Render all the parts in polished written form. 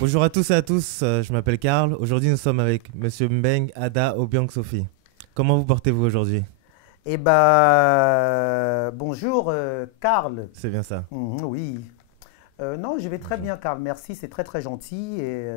Bonjour à tous et à tous, je m'appelle Karl. Aujourd'hui, nous sommes avec Monsieur Mbeng Ada Obiang Sophie. Comment vous portez-vous aujourd'hui? Eh ben, bonjour, Karl. C'est bien ça. Oui. Non, je vais très Bonjour. bien, Karl. Merci, c'est très très gentil. Et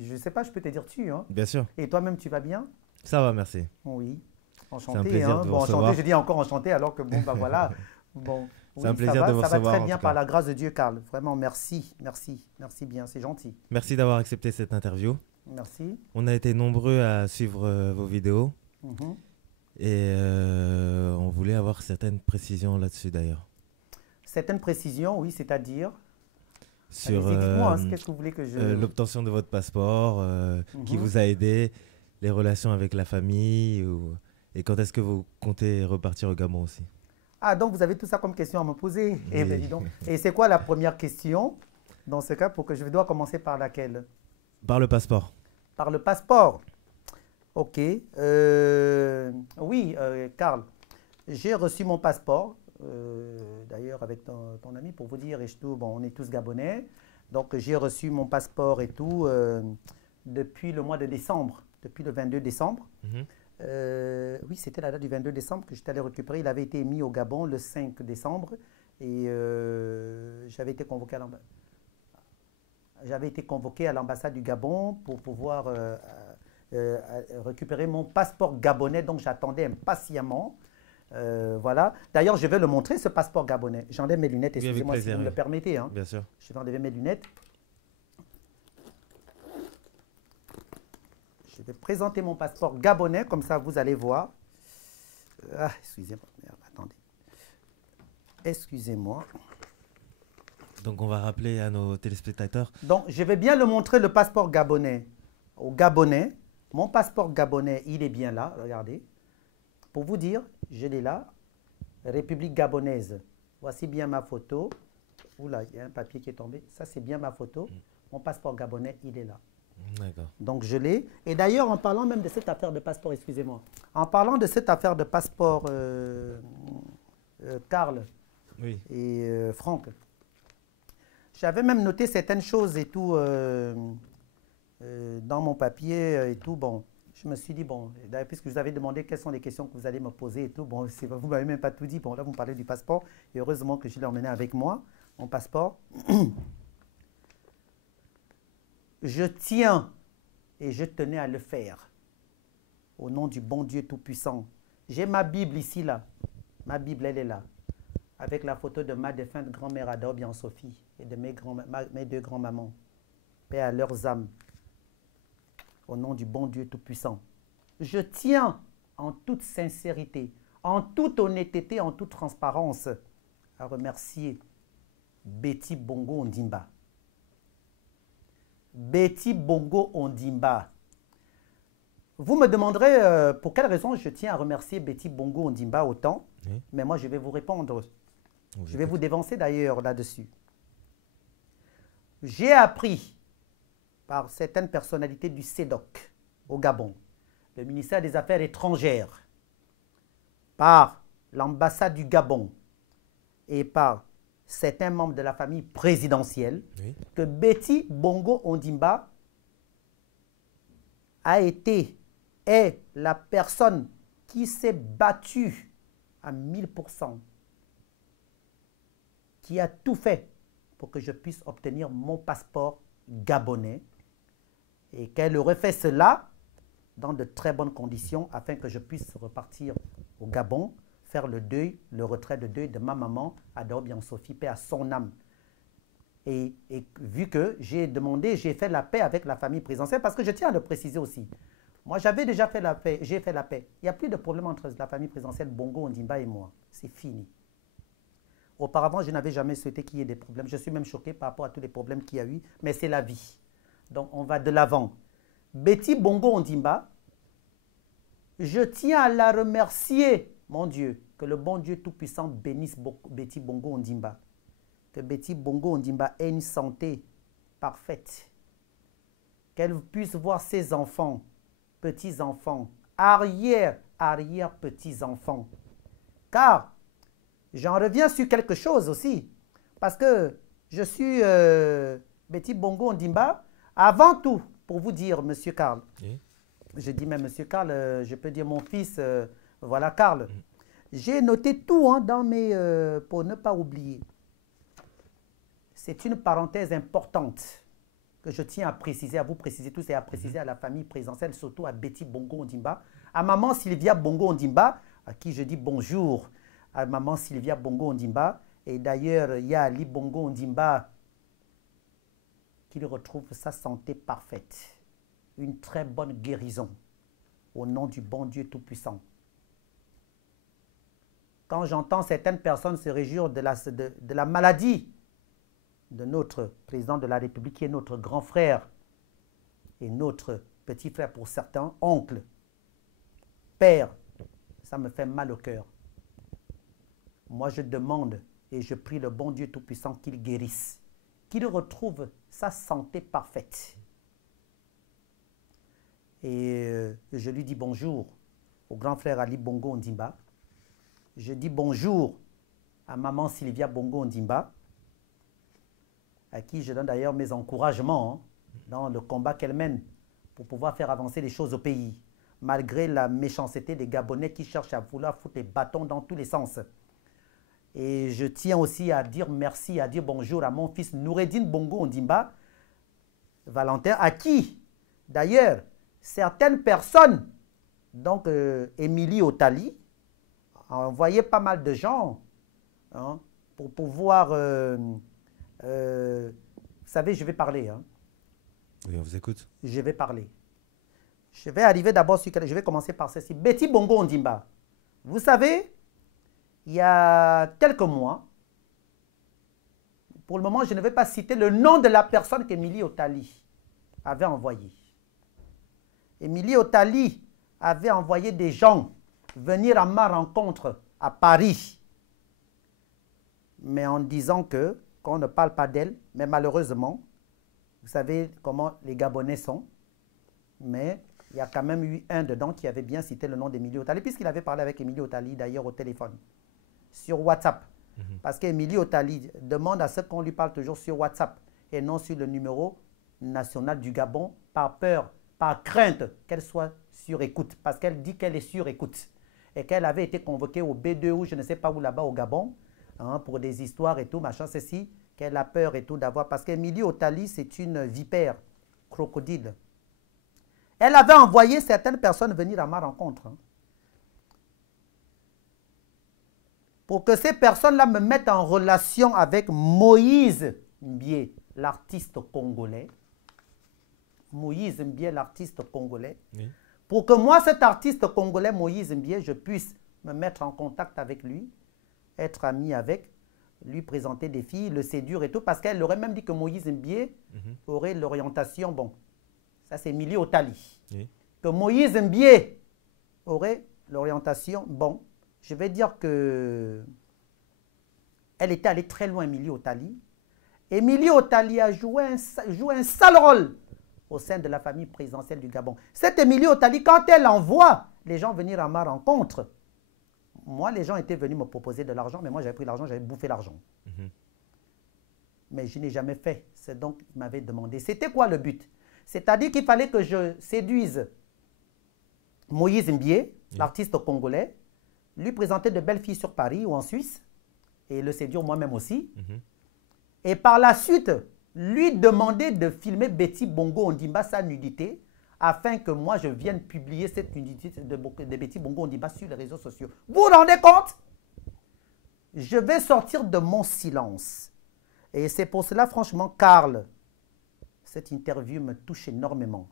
je sais pas, je peux te dire tu, hein. Bien sûr. Et toi-même, tu vas bien? Ça va, merci. Oui. C'est un Enchanté, plaisir hein. de vous Bon, enchanté, recevoir. je dis encore enchanté, alors que bon, bah voilà. Bon, C'est un oui, plaisir de vous ça va recevoir très en bien tout par cas. la grâce de Dieu, Karl. Vraiment, merci, merci, merci bien, c'est gentil. Merci d'avoir accepté cette interview. Merci. On a été nombreux à suivre vos vidéos Mhm. et on voulait avoir certaines précisions là-dessus d'ailleurs. Certaines précisions, oui, c'est-à-dire. Sur Allez-y, dites-moi, hein, qu'est-ce que vous voulez que je. l'obtention de votre passeport, qui Mhm. vous a aidé, les relations avec la famille et quand est-ce que vous comptez repartir au Gabon aussi. Ah, donc vous avez tout ça comme question à me poser. Eh bien, Oui. dis donc. Et c'est quoi la première question dans ce cas pour que je dois commencer par laquelle? Par le passeport. Par le passeport. Ok. Oui, Karl, j'ai reçu mon passeport, d'ailleurs avec ton ami pour vous dire, et tout, bon, on est tous gabonais. Donc j'ai reçu mon passeport et tout depuis le mois de décembre, depuis le 22 décembre. Mhm. Oui, c'était la date du 22 décembre que j'étais allé récupérer. Il avait été émis au Gabon le 5 décembre et j'avais été convoqué à l'ambassade du Gabon pour pouvoir récupérer mon passeport gabonais, donc j'attendais impatiemment. Voilà. D'ailleurs, je vais le montrer, ce passeport gabonais. J'enlève mes lunettes, Oui, avec excusez-moi si plaisir, vous me oui. le permettez, hein. Bien sûr. Je vais enlever mes lunettes. Je vais présenter mon passeport gabonais, comme ça vous allez voir. Ah, excusez-moi, merde, attendez. Excusez-moi. Donc on va rappeler à nos téléspectateurs. Donc, je vais bien le montrer, le passeport gabonais. Au Gabonais, mon passeport gabonais, il est bien là, regardez. Pour vous dire, je l'ai là, République gabonaise. Voici bien ma photo. Oula, il y a un papier qui est tombé. Ça, c'est bien ma photo. Mon passeport gabonais, il est là. D'accord. Donc, je l'ai. Et d'ailleurs, en parlant même de cette affaire de passeport, excusez-moi, en parlant de cette affaire de passeport, Karl Oui. et Franck, j'avais même noté certaines choses et tout dans mon papier et tout. Bon, je me suis dit, bon, d'ailleurs, puisque vous avez demandé quelles sont les questions que vous allez me poser et tout, bon, vous ne m'avez même pas tout dit. Bon, là, vous me parlez du passeport. Et heureusement que je l'ai emmené avec moi, mon passeport. Je tiens et je tenais à le faire. Au nom du bon Dieu Tout-Puissant. J'ai ma Bible ici, là. Ma Bible, elle est là. Avec la photo de ma défunte grand-mère Ada Obiang Sophie et de mes deux grands-mamans. Paix à leurs âmes. Au nom du bon Dieu Tout-Puissant. Je tiens en toute sincérité, en toute honnêteté, en toute transparence, à remercier Betty Bongo Ondimba. Betty Bongo Ondimba. Vous me demanderez pour quelle raison je tiens à remercier Betty Bongo Ondimba autant, Oui. mais moi je vais vous répondre. On Je vais écoute. vous dévancer d'ailleurs là-dessus. J'ai appris par certaines personnalités du CEDOC au Gabon, le ministère des Affaires étrangères, par l'ambassade du Gabon et par certains membres de la famille présidentielle, Oui. que Betty Bongo Ondimba est la personne qui s'est battue à 1000%, qui a tout fait pour que je puisse obtenir mon passeport gabonais et qu'elle aurait fait cela dans de très bonnes conditions afin que je puisse repartir au Gabon, faire le deuil, le retrait de deuil de ma maman, Ada Obiang Sophie, paix à son âme. Et vu que j'ai demandé, j'ai fait la paix avec la famille présidentielle, parce que je tiens à le préciser aussi. Moi, j'avais déjà fait la paix, j'ai fait la paix. Il n'y a plus de problème entre la famille présidentielle Bongo Ondimba et moi. C'est fini. Auparavant, je n'avais jamais souhaité qu'il y ait des problèmes. Je suis même choqué par rapport à tous les problèmes qu'il y a eu, mais c'est la vie. Donc, on va de l'avant. Betty Bongo Ondimba, je tiens à la remercier, mon Dieu, que le bon Dieu Tout-Puissant bénisse Betty Bongo Ondimba. Que Betty Bongo Ondimba ait une santé parfaite. Qu'elle puisse voir ses enfants, petits-enfants, arrière-petits-enfants. Car j'en reviens sur quelque chose aussi, parce que je suis Betty Bongo Ondimba, avant tout, pour vous dire, Monsieur Karl, Oui. je dis même Monsieur Karl, je peux dire mon fils, voilà Karl, j'ai noté tout hein, dans mes, pour ne pas oublier. C'est une parenthèse importante que je tiens à préciser, à vous préciser tous et à préciser à la famille présidentielle, surtout à Betty Bongo Ondimba, à maman Sylvia Bongo Ondimba, à qui je dis bonjour, à maman Sylvia Bongo Ondimba, et d'ailleurs, il y a Ali Bongo Ondimba qui retrouve sa santé parfaite, une très bonne guérison, au nom du bon Dieu Tout-Puissant. Quand j'entends certaines personnes se réjouir de la maladie de notre président de la République, qui est notre grand frère et notre petit frère pour certains, oncle, père, ça me fait mal au cœur. Moi, je demande et je prie le bon Dieu Tout-Puissant qu'il guérisse, qu'il retrouve sa santé parfaite. Et je lui dis bonjour au grand frère Ali Bongo Ondimba. Je dis bonjour à maman Sylvia Bongo Ondimba, à qui je donne d'ailleurs mes encouragements hein, dans le combat qu'elle mène pour pouvoir faire avancer les choses au pays, malgré la méchanceté des Gabonais qui cherchent à vouloir foutre les bâtons dans tous les sens. Et je tiens aussi à dire merci, à dire bonjour à mon fils Noureddine Bongo Ondimba, Valentin, à qui, d'ailleurs, certaines personnes, donc Émilie Otali, a envoyé pas mal de gens hein, pour pouvoir... vous savez, je vais parler. Hein. Oui, on vous écoute. Je vais parler. Je vais arriver d'abord sur... Je vais commencer par ceci. Betty Bongo Ondimba. Vous savez, il y a quelques mois, pour le moment, je ne vais pas citer le nom de la personne qu'Émilie Otali avait envoyée. Émilie Otali avait envoyé des gens venir à ma rencontre à Paris, mais en disant qu'on ne parle pas d'elle, mais malheureusement, vous savez comment les Gabonais sont, mais il y a quand même eu un dedans qui avait bien cité le nom d'Émilie Otali, puisqu'il avait parlé avec Émilie Otali d'ailleurs au téléphone, sur WhatsApp. Parce qu'Émilie Otali demande à ce qu'on lui parle toujours sur WhatsApp et non sur le numéro national du Gabon, par peur, par crainte qu'elle soit sur écoute, parce qu'elle dit qu'elle est sur écoute et qu'elle avait été convoquée au B2 ou je ne sais pas où là-bas au Gabon, hein, pour des histoires et tout, machin, ceci, qu'elle a peur et tout d'avoir, parce qu'Émilie Otali, c'est une vipère, crocodile. Elle avait envoyé certaines personnes venir à ma rencontre, hein, pour que ces personnes-là me mettent en relation avec Moïse Mbie, l'artiste congolais. Moïse Mbie, l'artiste congolais. Oui. Pour que moi, cet artiste congolais, Moïse Mbie, je puisse me mettre en contact avec lui, être ami avec, lui présenter des filles, le séduire et tout, parce qu'elle aurait même dit que Moïse Mbie aurait l'orientation, bon, ça c'est Émilie Otali, que Moïse Mbie aurait l'orientation, bon, je vais dire que elle était allée très loin, Émilie Otali. Émilie Otali a joué un sale rôle au sein de la famille présidentielle du Gabon. Cette Émilie Otali, quand elle envoie les gens venir à ma rencontre, moi, les gens étaient venus me proposer de l'argent, mais moi, j'avais pris l'argent, j'avais bouffé l'argent. Mais je n'ai jamais fait. C'est donc qu'il m'avait demandé. C'était quoi le but? C'est-à-dire qu'il fallait que je séduise Moïse Mbie, l'artiste congolais, lui présenter de belles filles sur Paris ou en Suisse, et le séduire moi-même aussi. Et par la suite, lui demander de filmer Betty Bongo Ondimba, sa nudité, afin que moi je vienne publier cette nudité de Betty Bongo Ondimba sur les réseaux sociaux. Vous vous rendez compte? Je vais sortir de mon silence. Et c'est pour cela, franchement, Karl, cette interview me touche énormément.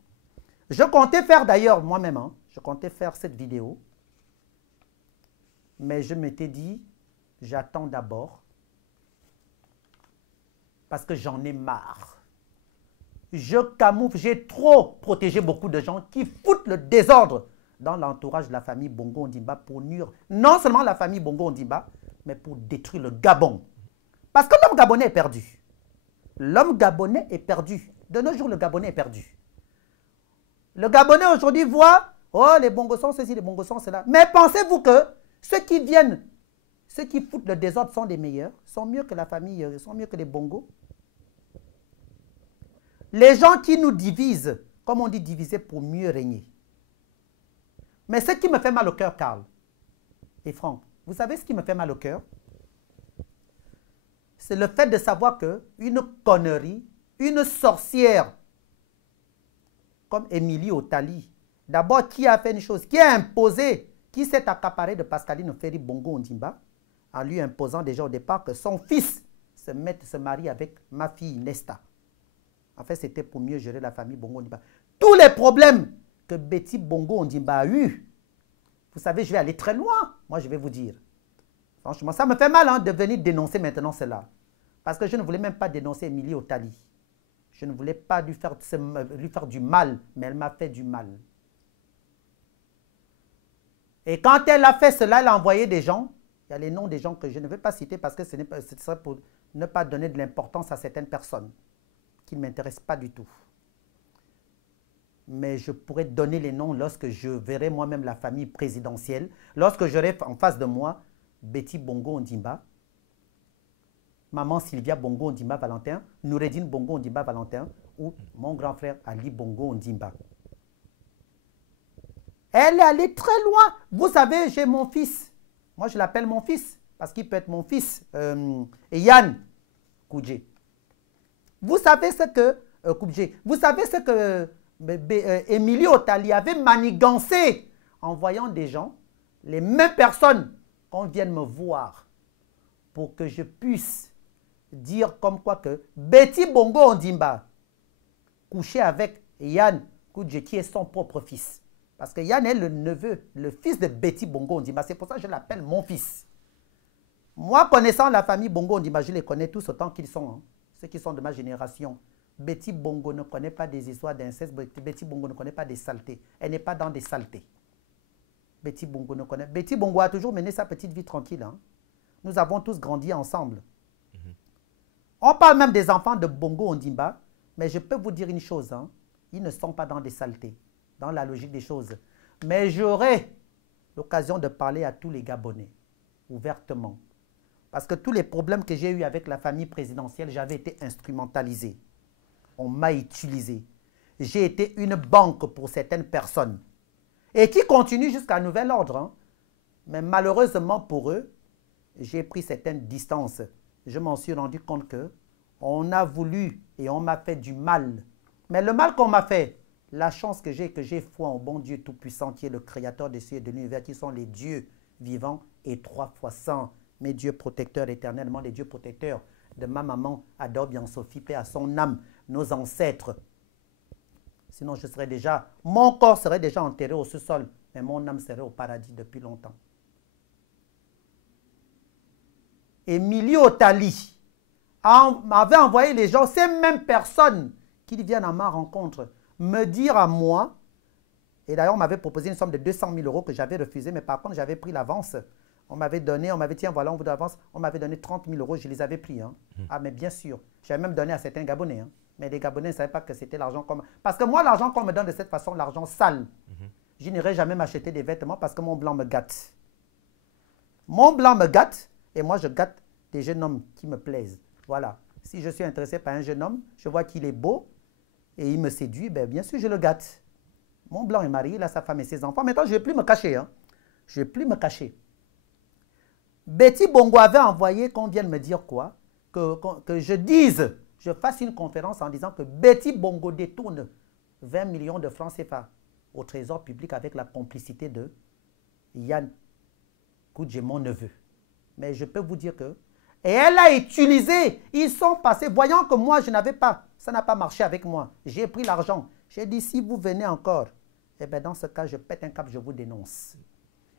Je comptais faire d'ailleurs moi-même, hein, je comptais faire cette vidéo. Mais je m'étais dit, j'attends d'abord, parce que j'en ai marre. Je camoufle, j'ai trop protégé beaucoup de gens qui foutent le désordre dans l'entourage de la famille Bongo Ondimba pour nuire non seulement la famille Bongo Ondimba, mais pour détruire le Gabon. Parce que l'homme gabonais est perdu. L'homme gabonais est perdu. De nos jours, le Gabonais est perdu. Le Gabonais aujourd'hui voit, oh, les Bongos sont ceci, les Bongos sont cela. Mais pensez-vous que ceux qui viennent, ceux qui foutent le désordre sont les meilleurs, sont mieux que la famille, sont mieux que les Bongos? les gens qui nous divisent, comme on dit, diviser pour mieux régner. Mais ce qui me fait mal au cœur, Karl et Franck, vous savez ce qui me fait mal au cœur? C'est le fait de savoir qu'une connerie, une sorcière comme Émilie Otali, d'abord qui a fait une chose, qui a imposé, qui s'est accaparé de Pascaline Ferry Bongo Ondimba, en lui imposant déjà au départ que son fils se marie avec ma fille Nesta. En fait, c'était pour mieux gérer la famille Bongo Ondimba. Tous les problèmes que Betty Bongo Ondimba a eu, vous savez, je vais aller très loin, moi je vais vous dire. Franchement, ça me fait mal hein, de venir dénoncer maintenant cela. Parce que je ne voulais même pas dénoncer Émilie Otali. Je ne voulais pas lui faire du mal, mais elle m'a fait du mal. Et quand elle a fait cela, elle a envoyé des gens. Il y a les noms des gens que je ne vais pas citer parce que ce serait pour ne pas donner de l'importance à certaines personnes qui ne m'intéressent pas du tout. Mais je pourrais donner les noms lorsque je verrai moi-même la famille présidentielle, lorsque j'aurai en face de moi Betty Bongo Ondimba, maman Sylvia Bongo Ondimba Valentin, Noureddine Bongo Ondimba Valentin ou mon grand frère Ali Bongo Ondimba. Elle est allée très loin. Vous savez, j'ai mon fils. Moi, je l'appelle mon fils parce qu'il peut être mon fils, Yann Koudjé. Vous savez ce que vous savez ce que Émilie Otali avait manigancé en voyant des gens, les mêmes personnes qu'on vienne me voir pour que je puisse dire comme quoi que Betty Bongo Ondimba couchait avec Yann Koudjé qui est son propre fils. Parce que Yann est le neveu, le fils de Betty Bongo Ondimba. C'est pour ça que je l'appelle mon fils. Moi, connaissant la famille Bongo Ondimba, je les connais tous autant qu'ils sont. Hein. Ceux qui sont de ma génération. Betty Bongo ne connaît pas des histoires d'inceste. Betty Bongo ne connaît pas des saletés. Elle n'est pas dans des saletés. Betty Bongo ne connaît. Betty Bongo a toujours mené sa petite vie tranquille. Hein. Nous avons tous grandi ensemble. On parle même des enfants de Bongo Ondimba. Mais je peux vous dire une chose. Hein. Ils ne sont pas dans des saletés. Dans la logique des choses. Mais j'aurai l'occasion de parler à tous les Gabonais, ouvertement. Parce que tous les problèmes que j'ai eus avec la famille présidentielle, j'avais été instrumentalisé. On m'a utilisé. J'ai été une banque pour certaines personnes. Et qui continuent jusqu'à nouvel ordre. Hein. Mais malheureusement pour eux, j'ai pris certaines distances. Je m'en suis rendu compte qu'on a voulu et on m'a fait du mal. Mais le mal qu'on m'a fait, la chance que j'ai foi en bon Dieu Tout-Puissant qui est le créateur des cieux et de l'univers, qui sont les dieux vivants et 3 fois 100, mes dieux protecteurs éternellement, les dieux protecteurs de ma maman Adobe Sophie, paix à son âme, nos ancêtres. Sinon, je serais déjà, mon corps serait déjà enterré au sous-sol, mais mon âme serait au paradis depuis longtemps. Émilie Otali m'avait envoyé les gens, ces mêmes personnes qui viennent à ma rencontre, me dire à moi, et d'ailleurs on m'avait proposé une somme de 200 000 euros que j'avais refusé, mais par contre j'avais pris l'avance. On m'avait donné, on m'avait dit, tiens voilà, on vous donne l'avance, on m'avait donné 30 000 euros, je les avais pris. Hein. Ah mais bien sûr, j'avais même donné à certains Gabonais. Hein. Mais les Gabonais ne savaient pas que c'était l'argent qu'on me... Parce que moi, l'argent qu'on me donne de cette façon, l'argent sale, je n'irai jamais m'acheter des vêtements parce que mon blanc me gâte. Mon blanc me gâte et moi je gâte des jeunes hommes qui me plaisent. Voilà. Si je suis intéressé par un jeune homme, je vois qu'il est beau, et il me séduit, bien sûr, je le gâte. Mon blanc est marié, il a sa femme et ses enfants. Maintenant, je ne vais plus me cacher. Hein. Je ne vais plus me cacher. Betty Bongo avait envoyé qu'on vienne me dire quoi? Que je dise, je fasse une conférence en disant que Betty Bongo détourne 20 millions de francs CFA au trésor public avec la complicité de Yann Koudjé, mon neveu. Mais je peux vous dire que... Et elle a utilisé, ils sont passés, voyant que moi je n'avais pas, ça n'a pas marché avec moi. J'ai pris l'argent. J'ai dit, si vous venez encore, eh bien dans ce cas, je pète un câble, je vous dénonce.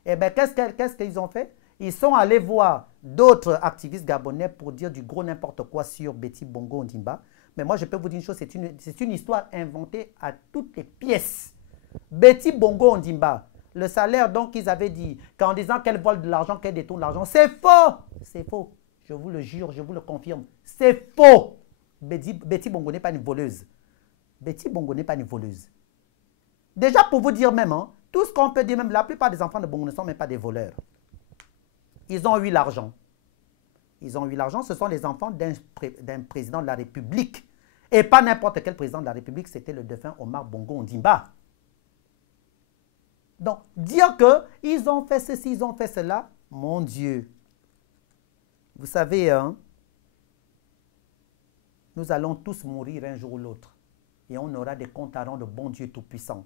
Eh bien, qu'est-ce qu'ils ont fait? Ils sont allés voir d'autres activistes gabonais pour dire du gros n'importe quoi sur Betty Bongo Ondimba. Mais moi, je peux vous dire une chose, c'est une histoire inventée à toutes les pièces. Betty Bongo Ondimba, le salaire donc qu'ils avaient dit, qu'en disant qu'elle vole de l'argent, qu'elle détourne l'argent, c'est faux. C'est faux. Je vous le jure, je vous le confirme. C'est faux. Betty Bongo n'est pas une voleuse. Betty Bongo n'est pas une voleuse. Déjà, pour vous dire même, hein, tout ce qu'on peut dire, même la plupart des enfants de Bongo ne sont même pas des voleurs. Ils ont eu l'argent. Ils ont eu l'argent, ce sont les enfants d'un président de la République. Et pas n'importe quel président de la République, c'était le défunt Omar Bongo Ondimba. Donc, dire qu'ils ont fait ceci, ils ont fait cela, mon Dieu. Vous savez, hein, nous allons tous mourir un jour ou l'autre. Et on aura des comptes à rendre, bon Dieu Tout-Puissant.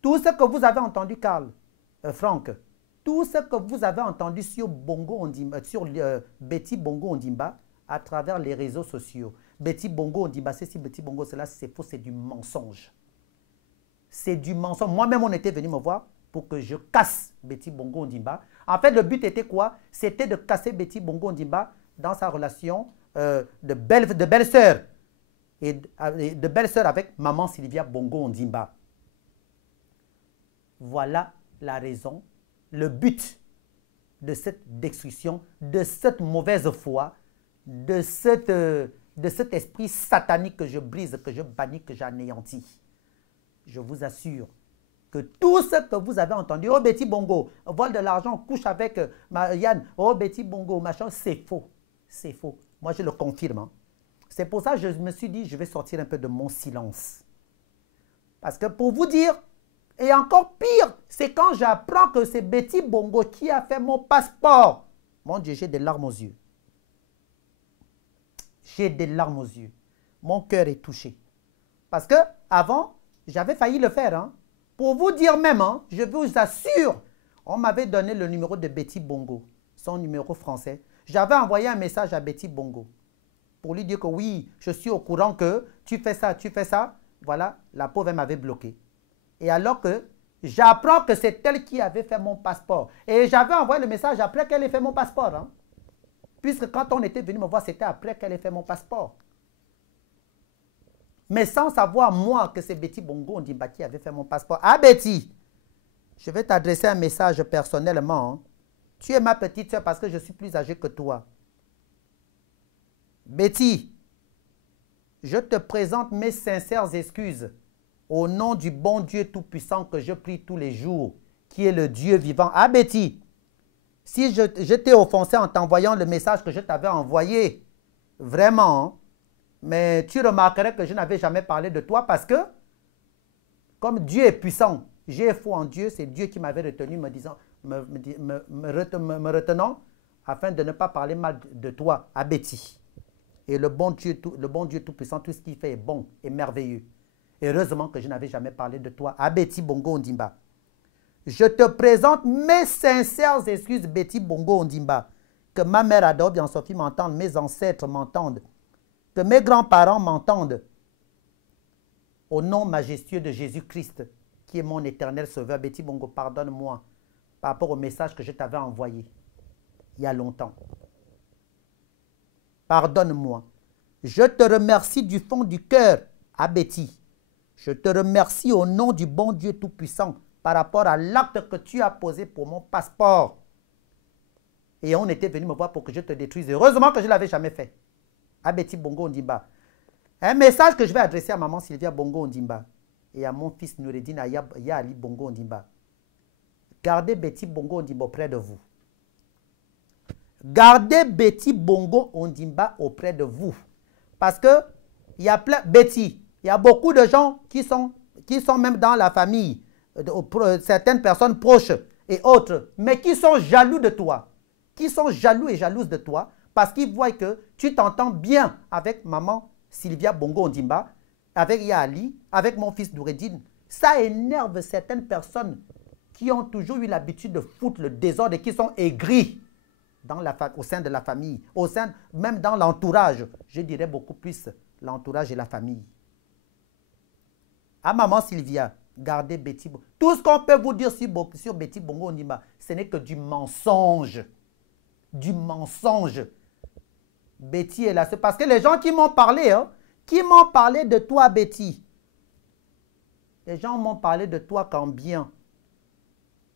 Tout ce que vous avez entendu, Franck, tout ce que vous avez entendu sur Betty Bongo Ondimba à travers les réseaux sociaux. Betty Bongo Ondimba, ceci, Betty Bongo, cela, c'est faux, c'est du mensonge. C'est du mensonge. Moi-même, on était venu me voir pour que je casse Betty Bongo Ondimba. En fait, le but était quoi? C'était de casser Betty Bongo Ondimba dans sa relation de belle-sœur et de belle-sœur avec maman Sylvia Bongo Ondimba. Voilà la raison, le but de cette destruction, de cette mauvaise foi, de cet esprit satanique que je brise, que je bannis, que j'anéantis. Je vous assure que tout ce que vous avez entendu, oh Betty Bongo, vole de l'argent, couche avec Yann, oh Betty Bongo, machin, c'est faux. C'est faux. Moi, je le confirme. Hein. C'est pour ça que je me suis dit, je vais sortir un peu de mon silence. Parce que pour vous dire, et encore pire, c'est quand j'apprends que c'est Betty Bongo qui a fait mon passeport. Mon Dieu, j'ai des larmes aux yeux. J'ai des larmes aux yeux. Mon cœur est touché. Parce que avant, j'avais failli le faire. Hein. Pour vous dire même, hein, je vous assure, on m'avait donné le numéro de Betty Bongo, son numéro français. J'avais envoyé un message à Betty Bongo pour lui dire que oui, je suis au courant que tu fais ça, tu fais ça. Voilà, la pauvre, elle m'avait bloqué. Et alors que j'apprends que c'est elle qui avait fait mon passeport. Et j'avais envoyé le message après qu'elle ait fait mon passeport. Hein. Puisque quand on était venu me voir, c'était après qu'elle ait fait mon passeport. Mais sans savoir, moi, que c'est Betty Bongo Ondimba qui avait fait mon passeport. Ah, Betty, je vais t'adresser un message personnellement. Hein. Tu es ma petite soeur parce que je suis plus âgée que toi. Betty, je te présente mes sincères excuses au nom du bon Dieu Tout-Puissant que je prie tous les jours, qui est le Dieu vivant. Ah, Betty, si je t'ai offensé en t'envoyant le message que je t'avais envoyé, vraiment, hein, mais tu remarquerais que je n'avais jamais parlé de toi parce que, comme Dieu est puissant, j'ai foi en Dieu, c'est Dieu qui m'avait retenu me retenant afin de ne pas parler mal de toi à Betty. Et le bon Dieu Tout-Puissant, tout ce qu'il fait est bon et merveilleux. Heureusement que je n'avais jamais parlé de toi à Betty Bongo Ondimba. Je te présente mes sincères excuses, Betty Bongo Ondimba. Que ma mère Ada Obiang-Sophie m'entende, mes ancêtres m'entendent, que mes grands-parents m'entendent. Au nom majestueux de Jésus-Christ, qui est mon éternel sauveur, Betty Bongo, pardonne-moi par rapport au message que je t'avais envoyé il y a longtemps. Pardonne-moi. Je te remercie du fond du cœur, à Betty. Je te remercie au nom du bon Dieu Tout-Puissant par rapport à l'acte que tu as posé pour mon passeport. Et on était venu me voir pour que je te détruise. Heureusement que je ne l'avais jamais fait. À Betty Bongo Ondimba. Un message que je vais adresser à maman Sylvia Bongo Ondimba et à mon fils Noureddin Ali Bongo Ondimba. Gardez Betty Bongo Ondimba auprès de vous. Gardez Betty Bongo Ondimba auprès de vous. Parce que il y a plein, Betty, il y a beaucoup de gens qui sont même dans la famille, certaines personnes proches et autres, mais qui sont jaloux de toi. Qui sont jaloux et jalouses de toi parce qu'ils voient que tu t'entends bien avec maman Sylvia Bongo Ondimba, avec Yaali, avec mon fils Noureddin. Ça énerve certaines personnes qui ont toujours eu l'habitude de foutre le désordre et qui sont aigris au sein de la famille, même dans l'entourage. Je dirais beaucoup plus l'entourage et la famille. À maman Sylvia, gardez Betty Bongo. Tout ce qu'on peut vous dire sur Betty Bongo Ondimba, ce n'est que du mensonge. Du mensonge. Betty est là. C'est parce que les gens qui m'ont parlé, hein, qui m'ont parlé de toi, Betty. Les gens m'ont parlé de toi qu'en bien.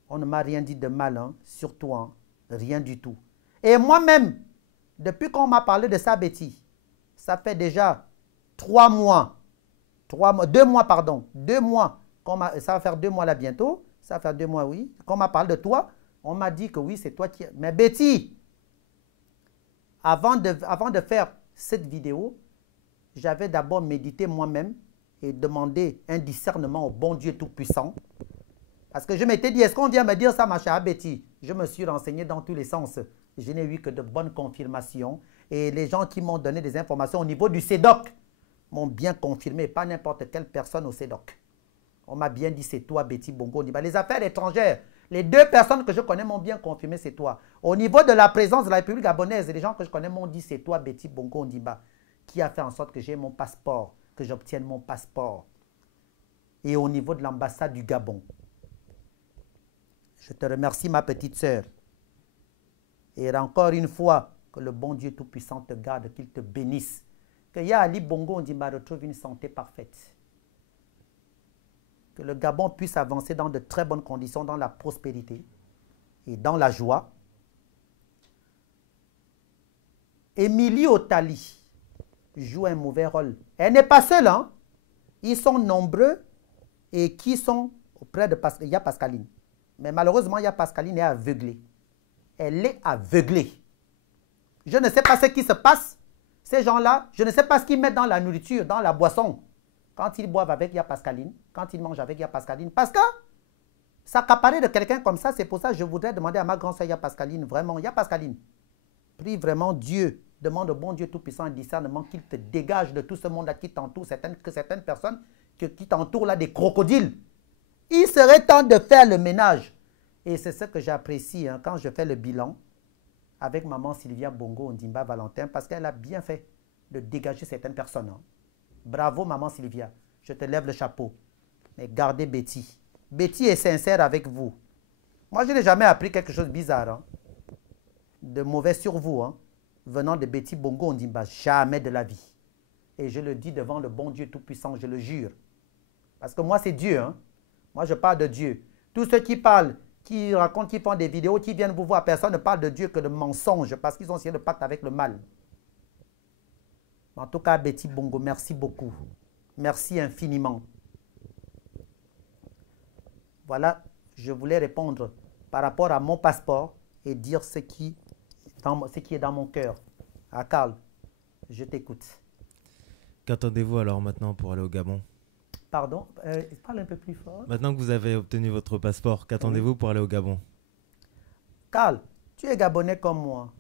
On ne m'a rien dit de mal, hein, sur toi. Hein, rien du tout. Et moi-même, depuis qu'on m'a parlé de ça, Betty, ça fait déjà 2 mois, pardon. 2 mois. Ça va faire 2 mois là bientôt. Ça va faire 2 mois, oui. Quand on m'a parlé de toi, on m'a dit que oui, c'est toi qui... Mais Betty, avant de faire cette vidéo, j'avais d'abord médité moi-même et demandé un discernement au bon Dieu Tout-Puissant. Parce que je m'étais dit, est-ce qu'on vient me dire ça, ma chère Betty? Je me suis renseigné dans tous les sens. Je n'ai eu que de bonnes confirmations. Et les gens qui m'ont donné des informations au niveau du CEDOC m'ont bien confirmé, pas n'importe quelle personne au CEDOC. On m'a bien dit, c'est toi, Betty Bongo Ondimba. Les affaires étrangères, les 2 personnes que je connais m'ont bien confirmé, c'est toi. Au niveau de la présence de la République gabonaise, les gens que je connais m'ont dit, c'est toi, Betty Bongo Ondimba, qui a fait en sorte que j'ai mon passeport, que j'obtienne mon passeport. Et au niveau de l'ambassade du Gabon, je te remercie, ma petite sœur. Et encore une fois, que le bon Dieu Tout-Puissant te garde, qu'il te bénisse. Que Ali Bongo Ondimba retrouve une santé parfaite. Que le Gabon puisse avancer dans de très bonnes conditions, dans la prospérité et dans la joie. Émilie Otali joue un mauvais rôle. Elle n'est pas seule, hein? Ils sont nombreux et qui sont auprès de Pascaline. Il y a Pascaline. Mais malheureusement, il y a Pascaline est aveuglée. Elle est aveuglée. Je ne sais pas ce qui se passe. Ces gens-là, je ne sais pas ce qu'ils mettent dans la nourriture, dans la boisson. Quand ils boivent avec, il y a Pascaline. Quand ils mangent avec, il y a Pascaline. Parce que s'accaparer de quelqu'un comme ça, c'est pour ça que je voudrais demander à ma grande sœur, il y a Pascaline, vraiment, il y a Pascaline. Prie vraiment Dieu, demande au bon Dieu Tout-Puissant un discernement qu'il te dégage de tout ce monde-là qui t'entoure, certaines personnes qui t'entourent là, des crocodiles. Il serait temps de faire le ménage. Et c'est ce que j'apprécie hein, quand je fais le bilan avec maman Sylvia Bongo Ondimba Valentin, parce qu'elle a bien fait de dégager certaines personnes. Hein. Bravo maman Sylvia, je te lève le chapeau. Mais gardez Betty. Betty est sincère avec vous. Moi, je n'ai jamais appris quelque chose de bizarre, hein, de mauvais sur vous, hein, venant de Betty Bongo Ondimba. Jamais de la vie. Et je le dis devant le bon Dieu Tout-Puissant, je le jure. Parce que moi, c'est Dieu. Hein. Moi, je parle de Dieu. Tous ceux qui parlent, qui racontent, qui font des vidéos, qui viennent vous voir, personne ne parle de Dieu que de mensonges, parce qu'ils ont signé le pacte avec le mal. En tout cas, Betty Bongo, merci beaucoup. Merci infiniment. Voilà, je voulais répondre par rapport à mon passeport et dire ce qui est dans mon cœur. Ah, Karl, je t'écoute. Qu'attendez-vous alors maintenant pour aller au Gabon? Pardon, parle un peu plus fort. Maintenant que vous avez obtenu votre passeport, qu'attendez-vous pour aller au Gabon? Karl, tu es Gabonais comme moi.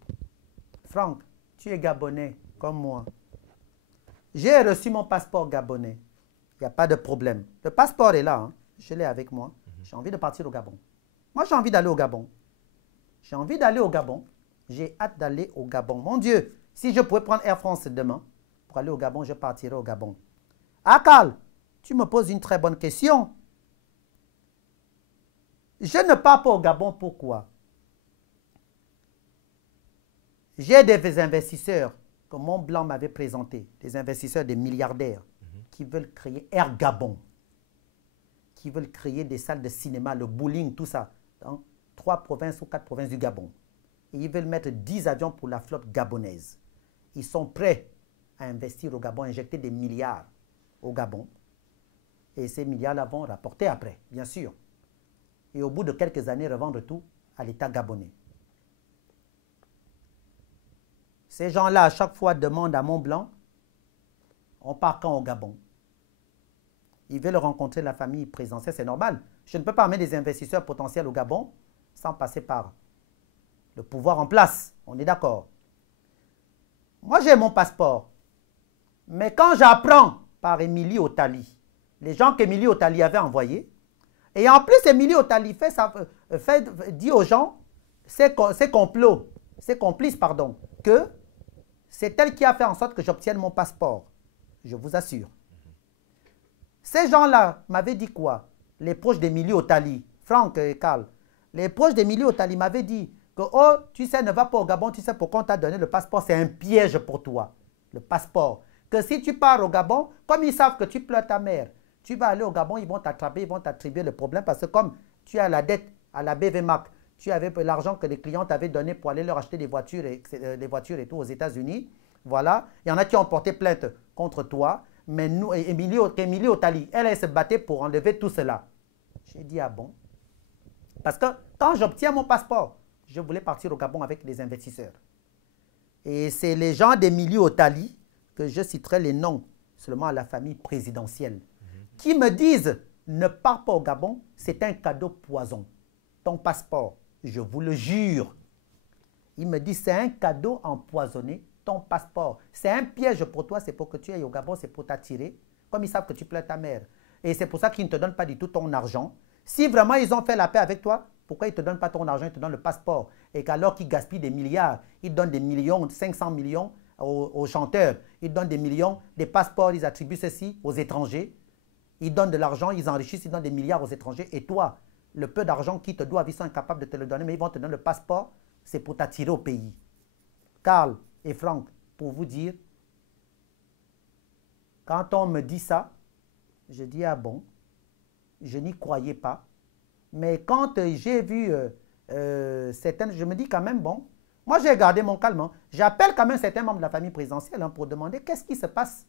Franck, tu es Gabonais comme moi. J'ai reçu mon passeport gabonais. Il n'y a pas de problème. Le passeport est là. Hein. Je l'ai avec moi. J'ai envie de partir au Gabon. Moi, j'ai envie d'aller au Gabon. J'ai envie d'aller au Gabon. J'ai hâte d'aller au Gabon. Mon Dieu, si je pouvais prendre Air France demain pour aller au Gabon, je partirais au Gabon. Ah, Karl, tu me poses une très bonne question. Je ne pars pas au Gabon, pourquoi? J'ai des investisseurs que Mont Blanc m'avait présentés, des investisseurs, des milliardaires, qui veulent créer Air Gabon, qui veulent créer des salles de cinéma, le bowling, tout ça, dans 3 provinces ou 4 provinces du Gabon. Et ils veulent mettre 10 avions pour la flotte gabonaise. Ils sont prêts à investir au Gabon, injecter des milliards au Gabon. Et ces milliards-là vont rapporter après, bien sûr. Et au bout de quelques années, revendre tout à l'État gabonais. Ces gens-là, à chaque fois, demandent à Mont Blanc, on part quand au Gabon? Ils veulent rencontrer la famille présidentielle, c'est normal. Je ne peux pas amener des investisseurs potentiels au Gabon sans passer par le pouvoir en place. On est d'accord. Moi, j'ai mon passeport. Mais quand j'apprends par Émilie Otali, les gens qu'Émilie Otali avait envoyés, et en plus, Émilie Otali dit aux gens, ses complices, pardon, que c'est elle qui a fait en sorte que j'obtienne mon passeport. Je vous assure. Ces gens-là m'avaient dit quoi? Les proches d'Émilie Otali, Franck et Karl, les proches d'Émilie Otali m'avaient dit que, oh, tu sais, ne va pas au Gabon, tu sais pourquoi on t'a donné le passeport, c'est un piège pour toi, le passeport. Que si tu pars au Gabon, comme ils savent que tu pleures ta mère, tu vas aller au Gabon, ils vont t'attraper, ils vont t'attribuer le problème parce que comme tu as la dette à la BVMAC, tu avais l'argent que les clients t'avaient donné pour aller leur acheter des voitures et tout aux États-Unis. Voilà. Il y en a qui ont porté plainte contre toi. Mais nous, Émilie Otali, elle se battait pour enlever tout cela. J'ai dit, ah bon? Parce que quand j'obtiens mon passeport, je voulais partir au Gabon avec les investisseurs. Et c'est les gens d'Émilie Otali que je citerai les noms seulement à la famille présidentielle, qui me disent ne pars pas au Gabon, c'est un cadeau poison. Ton passeport, je vous le jure. Il me dit c'est un cadeau empoisonné, ton passeport. C'est un piège pour toi, c'est pour que tu ailles au Gabon, c'est pour t'attirer. Comme ils savent que tu pleures ta mère. Et c'est pour ça qu'ils ne te donnent pas du tout ton argent. Si vraiment ils ont fait la paix avec toi, pourquoi ils ne te donnent pas ton argent, ils te donnent le passeport? Et qu'alors qu'ils gaspillent des milliards, ils donnent des millions, 500 millions aux chanteurs, ils donnent des millions, des passeports, ils attribuent ceci aux étrangers. Ils donnent de l'argent, ils enrichissent, ils donnent des milliards aux étrangers. Et toi, le peu d'argent qu'ils te doivent, ils sont incapables de te le donner, mais ils vont te donner le passeport, c'est pour t'attirer au pays. Karl et Franck, pour vous dire, quand on me dit ça, je dis ah bon, je n'y croyais pas. Mais quand j'ai vu certaines, je me dis quand même bon, moi j'ai gardé mon calme. Hein. J'appelle quand même certains membres de la famille présidentielle hein, pour demander qu'est-ce qui se passe.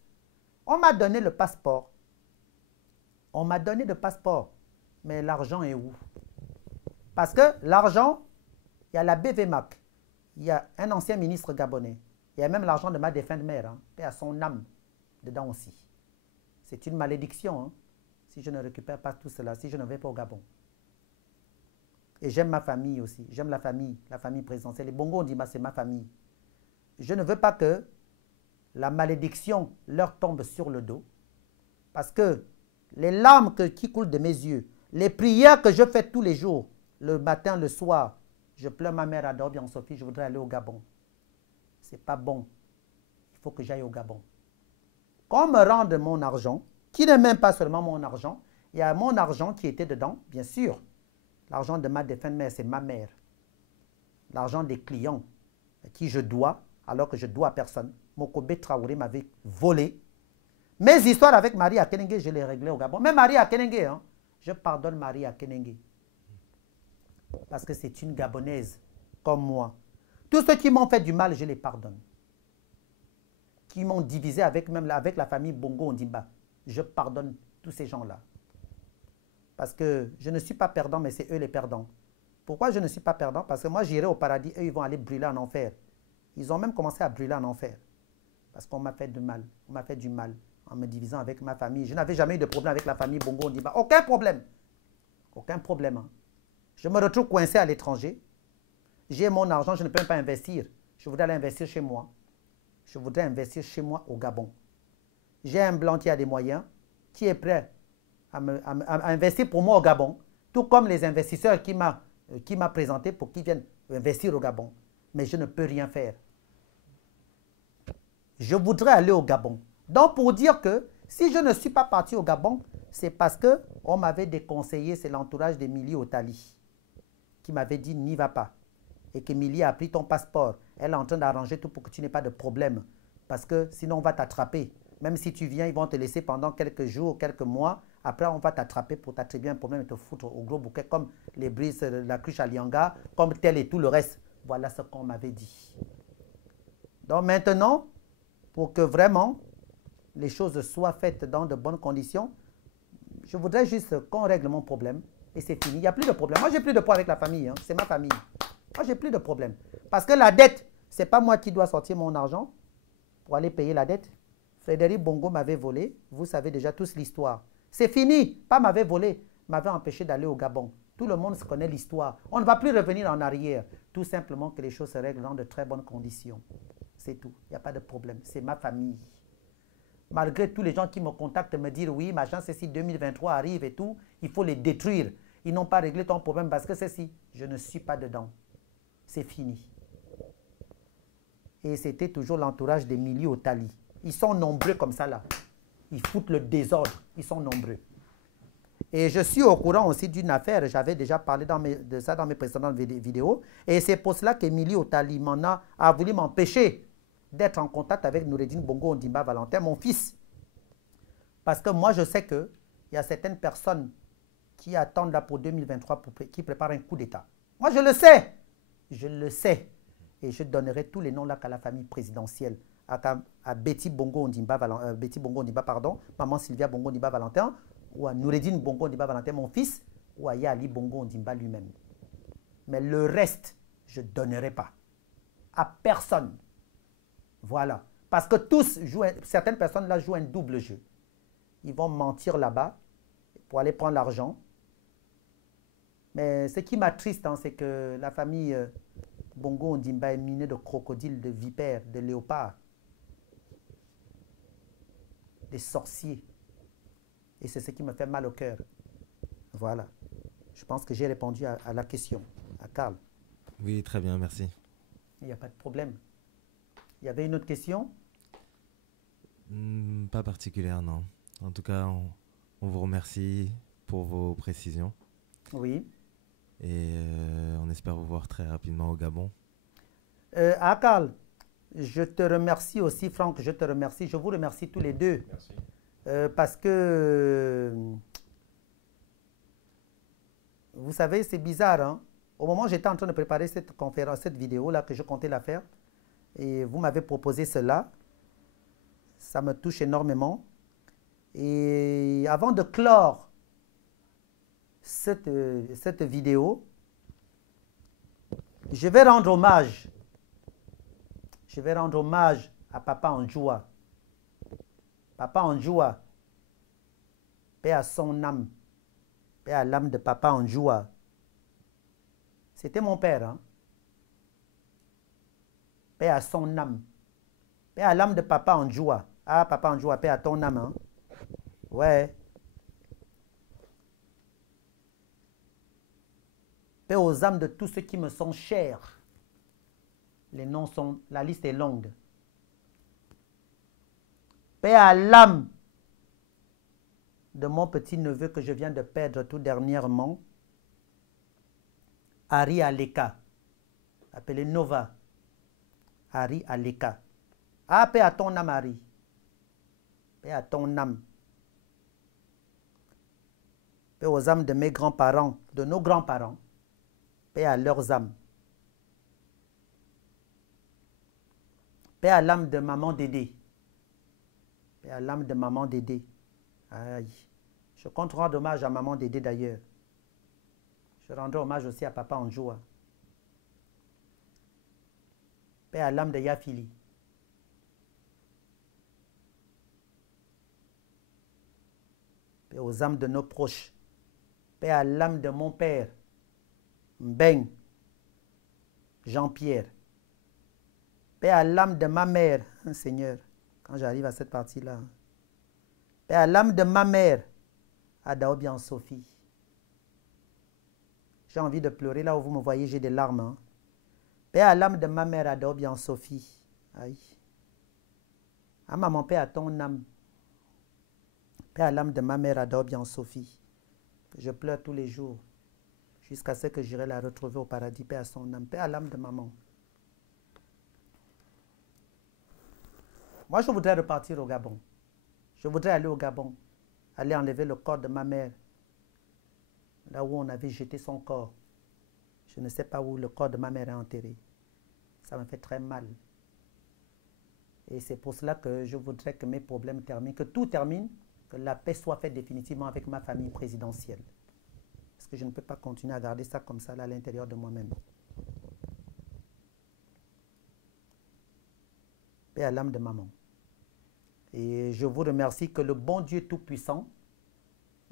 On m'a donné le passeport. On m'a donné le passeport. Mais l'argent est où? Parce que l'argent, il y a la BVMAC, il y a un ancien ministre gabonais, il y a même l'argent de ma défunte mère, hein, et à son âme dedans aussi. C'est une malédiction hein, si je ne récupère pas tout cela, si je ne vais pas au Gabon. Et j'aime ma famille aussi, j'aime la famille présidentielle. Les Bongo Ondimba, c'est ma famille. Je ne veux pas que la malédiction leur tombe sur le dos, parce que les larmes qui coulent de mes yeux, les prières que je fais tous les jours, le matin, le soir, je pleure ma mère à Obiang Sophie, je voudrais aller au Gabon. C'est pas bon. Il faut que j'aille au Gabon. Qu'on me rende mon argent, qui n'est même pas seulement mon argent, il y a mon argent qui était dedans, bien sûr. L'argent de ma défunte mère, c'est ma mère. L'argent des clients à qui je dois, alors que je dois à personne. Mokobe Traoré m'avait volé. Mes histoires avec Marie Akenenge, je les réglais au Gabon. Mais Marie Akenenge, hein, je pardonne Marie Akenenge. Parce que c'est une Gabonaise comme moi. Tous ceux qui m'ont fait du mal, je les pardonne. Qui m'ont divisé avec la famille Bongo Ondimba. Je pardonne tous ces gens-là. Parce que je ne suis pas perdant, mais c'est eux les perdants. Pourquoi je ne suis pas perdant? Parce que moi, j'irai au paradis, eux, ils vont aller brûler en enfer. Ils ont même commencé à brûler en enfer. Parce qu'on m'a fait du mal. On m'a fait du mal en me divisant avec ma famille. Je n'avais jamais eu de problème avec la famille Bongo Ondimba. Aucun problème. Aucun problème. Hein. Je me retrouve coincé à l'étranger. J'ai mon argent, je ne peux même pas investir. Je voudrais aller investir chez moi. Je voudrais investir chez moi au Gabon. J'ai un blanc qui a des moyens, qui est prêt à investir pour moi au Gabon, tout comme les investisseurs qui m'a présenté pour qu'ils viennent investir au Gabon. Mais je ne peux rien faire. Je voudrais aller au Gabon. Donc, pour dire que si je ne suis pas parti au Gabon, c'est parce qu'on m'avait déconseillé, c'est l'entourage d'Emilie Otali qui m'avait dit n'y va pas. Et qu'Emilie a pris ton passeport. Elle est en train d'arranger tout pour que tu n'aies pas de problème. Parce que sinon, on va t'attraper. Même si tu viens, ils vont te laisser pendant quelques jours, quelques mois. Après, on va t'attraper pour t'attribuer un problème et te foutre au gros bouquet, comme les brises, la cruche à Lianga, comme tel et tout le reste. Voilà ce qu'on m'avait dit. Donc maintenant, pour que vraiment les choses soient faites dans de bonnes conditions, je voudrais juste qu'on règle mon problème et c'est fini. Il n'y a plus de problème. Moi, j'ai plus de poids avec la famille. Hein. C'est ma famille. Moi, j'ai plus de problème. Parce que la dette, ce n'est pas moi qui dois sortir mon argent pour aller payer la dette. Frédéric Bongo m'avait volé. Vous savez déjà tous l'histoire. C'est fini. Pas m'avait volé. M'avait empêché d'aller au Gabon. Tout le monde se connaît l'histoire. On ne va plus revenir en arrière. Tout simplement que les choses se règlent dans de très bonnes conditions. C'est tout. Il n'y a pas de problème. C'est ma famille. Malgré tous les gens qui me contactent me dire oui, machin, ceci 2023 arrive et tout, il faut les détruire. Ils n'ont pas réglé ton problème parce que ceci, je ne suis pas dedans. C'est fini. Et c'était toujours l'entourage d'Emilie Otali. Ils sont nombreux comme ça là. Ils foutent le désordre. Ils sont nombreux. Et je suis au courant aussi d'une affaire. J'avais déjà parlé de ça dans mes précédentes vidéos. Et c'est pour cela qu'Emilie Otali a voulu m'empêcher d'être en contact avec Noureddine Bongo Ondimba Valentin, mon fils. Parce que moi, je sais qu'il y a certaines personnes qui attendent là pour 2023, qui préparent un coup d'État. Moi, je le sais. Je le sais. Et je donnerai tous les noms là qu'à la famille présidentielle. À Betty Bongo Ondimba, pardon, maman Sylvia Bongo Ondimba Valentin, ou à Noureddine Bongo Ondimba Valentin, mon fils, ou à Yali Bongo Ondimba lui-même. Mais le reste, je ne donnerai pas. À personne. Voilà. Parce que certaines personnes là jouent un double jeu. Ils vont mentir là-bas pour aller prendre l'argent. Mais ce qui m'attriste, hein, c'est que la famille Bongo Ondimba est minée de crocodiles, de vipères, de léopards, des sorciers. Et c'est ce qui me fait mal au cœur. Voilà. Je pense que j'ai répondu à la question, à Karl. Oui, très bien, merci. Il n'y a pas de problème. Il y avait une autre question? Pas particulière, non. En tout cas, on vous remercie pour vos précisions. Oui. Et on espère vous voir très rapidement au Gabon. Karl, je te remercie aussi, Franck, je te remercie. Je vous remercie tous les deux. Merci. Parce que, vous savez, c'est bizarre, hein? Au moment où j'étais en train de préparer cette conférence, cette vidéo-là, que je comptais la faire, et vous m'avez proposé cela, ça me touche énormément. Et avant de clore cette vidéo, je vais rendre hommage. Je vais rendre hommage à Papa Anjoua. Papa Anjoua, paix à son âme, paix à l'âme de Papa Anjoua. C'était mon père, hein? Paix à son âme, paix à l'âme de Papa Anjoua. Ah, Papa Anjoua, paix à ton âme, hein? Ouais. Paix aux âmes de tous ceux qui me sont chers. Les noms sont, la liste est longue. Paix à l'âme de mon petit-neveu que je viens de perdre tout dernièrement, Harry Aleka, appelé Nova. Harry Aleka. Ah, paix à ton âme, Harry. Paix à ton âme. Paix aux âmes de mes grands-parents, de nos grands-parents. Paix à leurs âmes. Paix à l'âme de maman Dédé. Paix à l'âme de maman Dédé. Aïe. Je compte rendre hommage à maman Dédé d'ailleurs. Je rendrai hommage aussi à Papa Anjoua. Paix à l'âme de Yafili. Paix aux âmes de nos proches. Paix à l'âme de mon père, Mbeng, Jean-Pierre. Paix à l'âme de ma mère, Seigneur, quand j'arrive à cette partie-là. Paix à l'âme de ma mère, Adaobian Sophie. J'ai envie de pleurer, là où vous me voyez, j'ai des larmes. Hein. Paix à l'âme de ma mère, Adaobian Sophie. Aïe. Ah maman, paix à ton âme. Paix à l'âme de ma mère, Adaobian Sophie. Je pleure tous les jours, jusqu'à ce que j'irai la retrouver au paradis. Paix à son âme, paix à l'âme de maman. Moi, je voudrais repartir au Gabon. Je voudrais aller au Gabon, aller enlever le corps de ma mère, là où on avait jeté son corps. Je ne sais pas où le corps de ma mère est enterré. Ça me fait très mal. Et c'est pour cela que je voudrais que mes problèmes terminent, que tout termine, que la paix soit faite définitivement avec ma famille présidentielle. Parce que je ne peux pas continuer à garder ça comme ça là, à l'intérieur de moi-même. Paix à l'âme de maman. Et je vous remercie, que le bon Dieu Tout-Puissant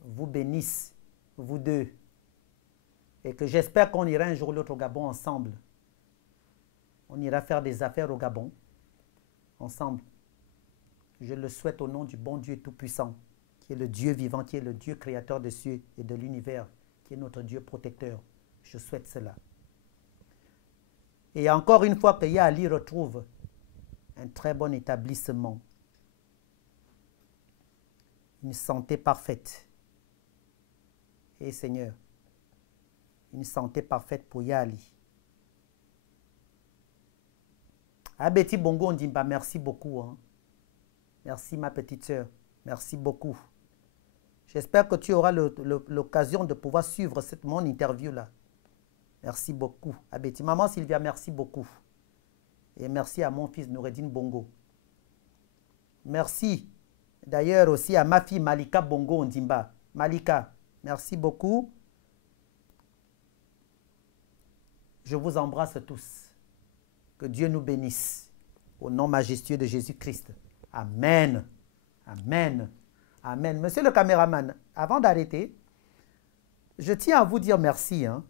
vous bénisse, vous deux. Et que j'espère qu'on ira un jour ou l'autre au Gabon ensemble. On ira faire des affaires au Gabon ensemble. Je le souhaite au nom du bon Dieu Tout-Puissant, qui est le Dieu vivant, qui est le Dieu créateur des cieux et de l'univers, qui est notre Dieu protecteur. Je souhaite cela. Et encore une fois, que Yaali retrouve un très bon établissement, une santé parfaite. Et Seigneur, une santé parfaite pour Yaali. Ah, Betty Bongo Ondimba, merci beaucoup. Hein. Merci ma petite sœur, merci beaucoup. J'espère que tu auras l'occasion de pouvoir suivre mon interview-là. Merci beaucoup. Ah, Betty, maman Sylvia, merci beaucoup. Et merci à mon fils Noureddin Bongo. Merci d'ailleurs aussi à ma fille Malika Bongo Ondimba. Malika, merci beaucoup. Je vous embrasse tous. Que Dieu nous bénisse. Au nom majestueux de Jésus-Christ. Amen. Amen. Amen. Monsieur le caméraman, avant d'arrêter, je tiens à vous dire merci, hein,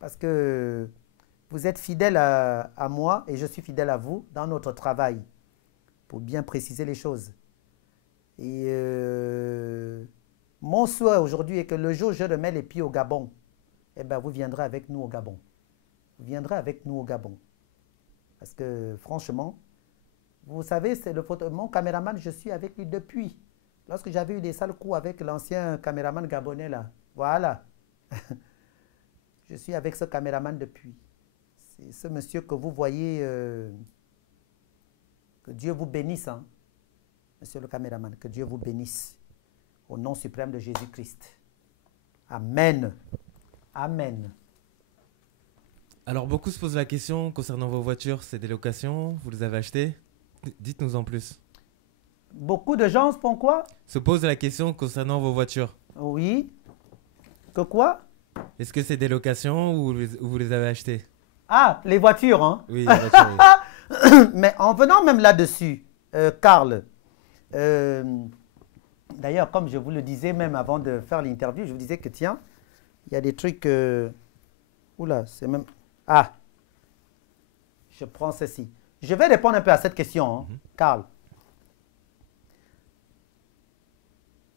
parce que vous êtes fidèle à moi et je suis fidèle à vous dans notre travail, pour bien préciser les choses. Et mon souhait aujourd'hui est que le jour où je remets les pieds au Gabon, eh bien, vous viendrez avec nous au Gabon. Vous viendrez avec nous au Gabon. Parce que franchement, vous savez, c'est mon caméraman, je suis avec lui depuis. Lorsque j'avais eu des sales coups avec l'ancien caméraman gabonais là. Voilà. Je suis avec ce caméraman depuis. C'est ce monsieur que vous voyez. Que Dieu vous bénisse, hein. Monsieur le caméraman, que Dieu vous bénisse. Au nom suprême de Jésus-Christ. Amen. Amen. Alors, beaucoup se posent la question concernant vos voitures. C'est des locations? Vous les avez achetées? Dites-nous en plus. Beaucoup de gens font quoi? Se posent la question concernant vos voitures. Oui. Que quoi? Est-ce que c'est des locations ou vous les avez achetées? Ah, les voitures, hein? Oui, les voitures, oui. Mais en venant même là-dessus, Karl, d'ailleurs, comme je vous le disais même avant de faire l'interview, je vous disais que tiens, il y a des trucs... oula, c'est même... Ah, je prends ceci. Je vais répondre un peu à cette question, hein, Karl.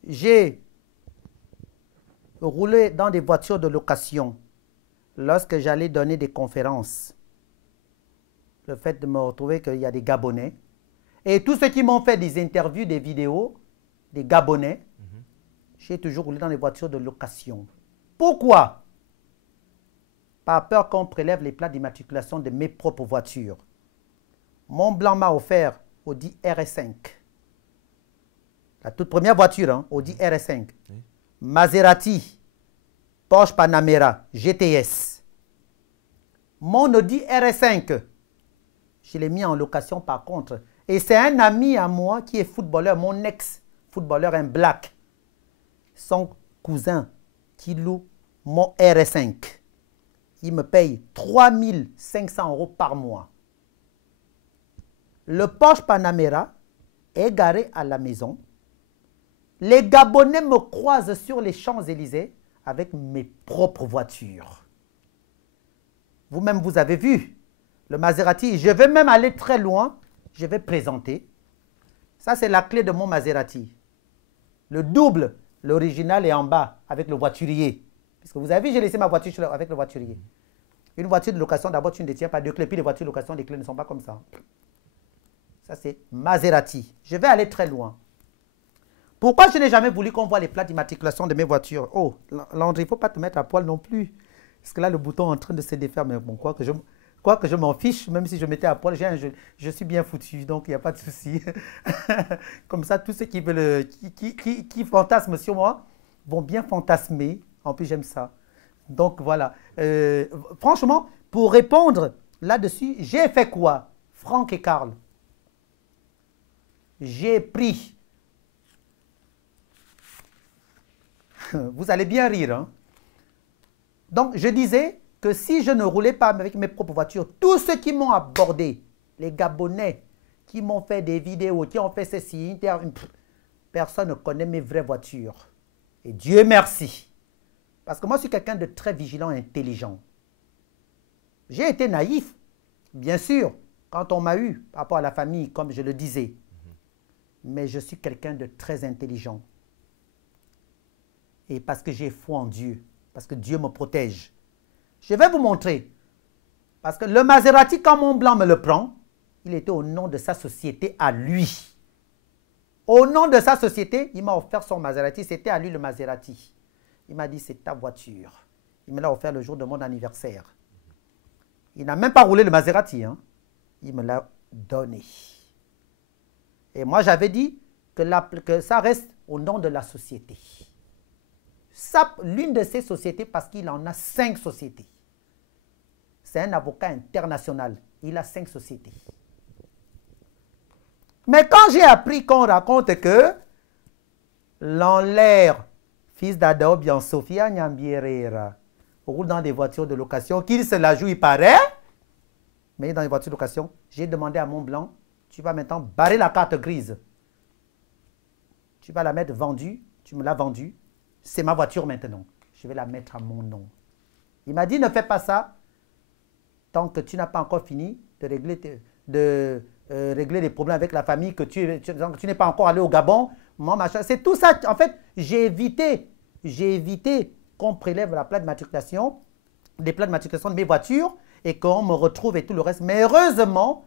J'ai roulé dans des voitures de location lorsque j'allais donner des conférences. Le fait de me retrouver qu'il y a des Gabonais. Et tous ceux qui m'ont fait des interviews, des vidéos, des Gabonais, j'ai toujours roulé dans des voitures de location. Pourquoi? Par peur qu'on prélève les plaques d'immatriculation de mes propres voitures. Mont Blanc m'a offert Audi RS5. La toute première voiture, hein, Audi RS5. Oui. Maserati, Porsche Panamera, GTS. Mon Audi RS5, je l'ai mis en location par contre. Et c'est un ami à moi qui est footballeur, mon ex-footballeur, un black. Son cousin qui loue mon RS5. Il me paye 3 500 € par mois. Le Porsche Panamera est garé à la maison. Les Gabonais me croisent sur les Champs-Élysées avec mes propres voitures. Vous-même, vous avez vu le Maserati. Je vais même aller très loin. Je vais présenter. Ça, c'est la clé de mon Maserati. Le double, l'original est en bas avec le voiturier. Parce que vous avez vu, j'ai laissé ma voiture avec le voiturier. Une voiture de location, d'abord, tu ne détiens pas deux clés. Puis les voitures de location, les clés ne sont pas comme ça. Ça, c'est Maserati. Je vais aller très loin. Pourquoi je n'ai jamais voulu qu'on voit les plaques d'immatriculation de mes voitures? Oh, Landry, il ne faut pas te mettre à poil non plus. Parce que là, le bouton est en train de se défaire. Mais bon, quoi que je m'en fiche, même si je mettais à poil, je suis bien foutu. Donc, il n'y a pas de souci. Comme ça, tous ceux qui veulent, qui fantasment sur moi vont bien fantasmer. En plus, j'aime ça. Donc, voilà. Franchement, pour répondre là-dessus, j'ai fait quoi? Franck et Karl. J'ai pris... Vous allez bien rire. Hein? Donc, je disais que si je ne roulais pas avec mes propres voitures, tous ceux qui m'ont abordé, les Gabonais, qui m'ont fait des vidéos, qui ont fait ceci, personne ne connaît mes vraies voitures. Et Dieu merci. Parce que moi, je suis quelqu'un de très vigilant et intelligent. J'ai été naïf, bien sûr, quand on m'a eu par rapport à la famille, comme je le disais. Mais je suis quelqu'un de très intelligent. Et parce que j'ai foi en Dieu, parce que Dieu me protège. Je vais vous montrer. Parce que le Maserati, quand Mont Blanc me le prend, il était au nom de sa société à lui. Au nom de sa société, il m'a offert son Maserati. C'était à lui le Maserati. Il m'a dit, c'est ta voiture. Il me l'a offert le jour de mon anniversaire. Il n'a même pas roulé le Maserati. Hein. Il me l'a donné. Et moi, j'avais dit que ça reste au nom de la société. L'une de ces sociétés, parce qu'il en a 5 sociétés. C'est un avocat international. Il a 5 sociétés. Mais quand j'ai appris qu'on raconte que l'enlaire, fils d'Adao bien Sophia Nyambierera, roule dans des voitures de location, qu'il se la joue, il paraît, mais dans les voitures de location, j'ai demandé à Mont Blanc, tu vas maintenant barrer la carte grise. Tu vas la mettre vendue. Tu me l'as vendue. C'est ma voiture maintenant. Je vais la mettre à mon nom. Il m'a dit, ne fais pas ça tant que tu n'as pas encore fini de régler les problèmes avec la famille, que tu n'es pas encore allé au Gabon. Moi, machin. C'est tout ça. En fait, j'ai évité qu'on prélève la plaque de matriculation, des plaques de matriculation de mes voitures et qu'on me retrouve et tout le reste. Mais heureusement,